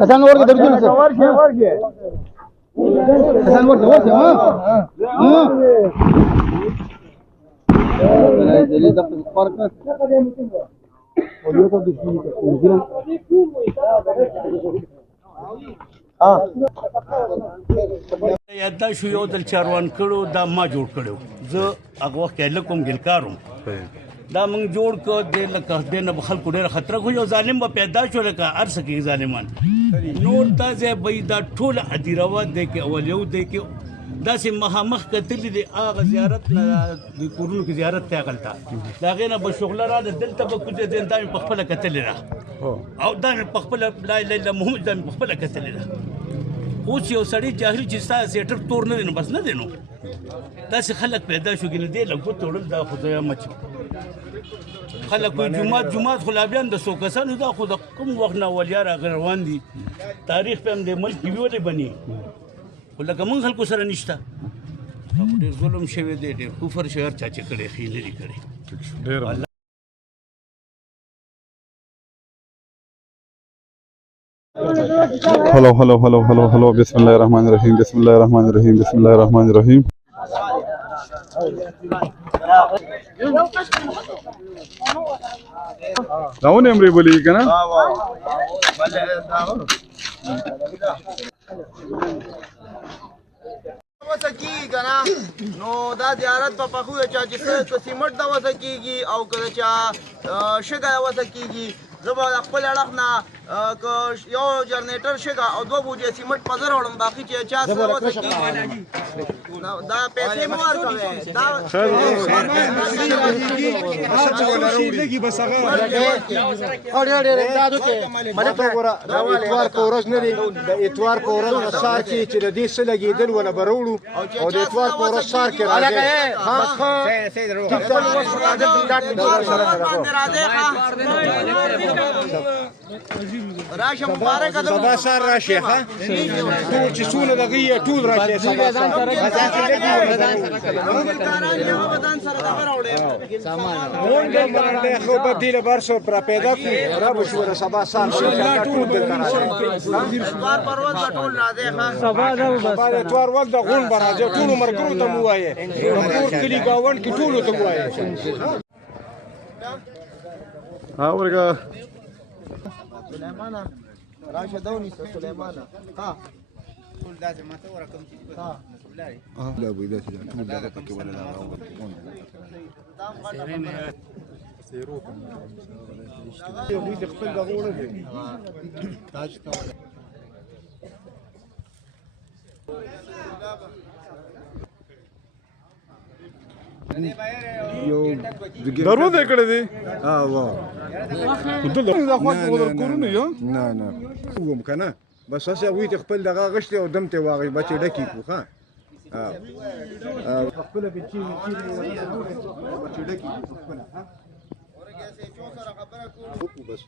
حسن ورقه درجه ورقه حسن ورقه ورقه یادا شو یو دل چاروان کړو دا ما جوړ کړو زه هغه وخت کې لکم ګلکاروم دا موږ جوړ کړ د لکه د نه خلکو ډېر خطر خو یو ظالم به پیدا شو لکه ارس کې ظالمان نور دا ځای به دا ټول ادیروا دی کې اول یو دی کې داسې مخامخ کتلې د هغه زیارت نه د کورونو کې زیارت ته غلطه دا غینه به شغله را دلته به کوزه دین دا په خپل کتلې را او دا په خپل لا اله الا محمد دا په خپل کتلې را اوس یو سړی جاهل چې ستا سیټر تور نه دی نو بس نه دی نو داسې خلک پیدا شو ګنې دی لږ وتوړل دا خدای مچ خلک وایي جومات خو لا بیان د څو کسانو دا خو د کوم وخت نه اولیا راغلي روان دي تاریخ په هم د ملک کې ولې بني خو لکه مونږ خلکو سره نشته ډېر ظلم شوی دی ډېر کفر شوی هر چا چې کړی ښې لرې کړی هلو هلو هلو هلو هلو بسم الله الرحمن الرحيم بسم الله الرحمن الرحيم بسم الله الرحمن الرحيم داونه امري بولي کنه وسکی کنه نو دا زیارت په پخو چا چې سیمټ دا وسکیږي او کله چا شګه وسکیږي زبا خپل اړخ نه یو جنریټر شګه او دوه بوجه سیمټ پزر وړم باقي چې چا څه وسکیږي دا پیسې مو ورکوي دا لګي بس هغه اړ اړ کې مله ته ګوره دا اتوار کورس نه دی د اتوار کورس سار کې چې د دې سره لګیدل ولا بروړو او د اتوار کورس سار کې راځي ها سید روح راشه مبارک ده سبا سار راشه ها ټول چې څونه دغه ټول راشه سبا سار مونږ باندې خو په دې لپاره سو پر پیدا کړو را بشو سبا سار ټول دلته اتوار پروت ټول راځي ها سبا اتوار وخت د غون راځي ټول مرګرو ته مو وایي ټول کلی گاوند کې ټول ته مو وایي ها ورګه سليمانه راشه دوني سليمانه ها ټول داسې ماته ورکم چې ها لا ابو ذات ټول دا پکې ولا لا سیرو یو دې خپل دغه دی تاج درو دې کړې دي ها وا ودل دا خو کورونه یو نه نه کوم کنه بس اسه وی ته خپل دغه غشته او دم ته واغی بچی ډکی کو ها خپل بچی بچی ډکی خپل ها اورګه سه چو سره خبره کو بس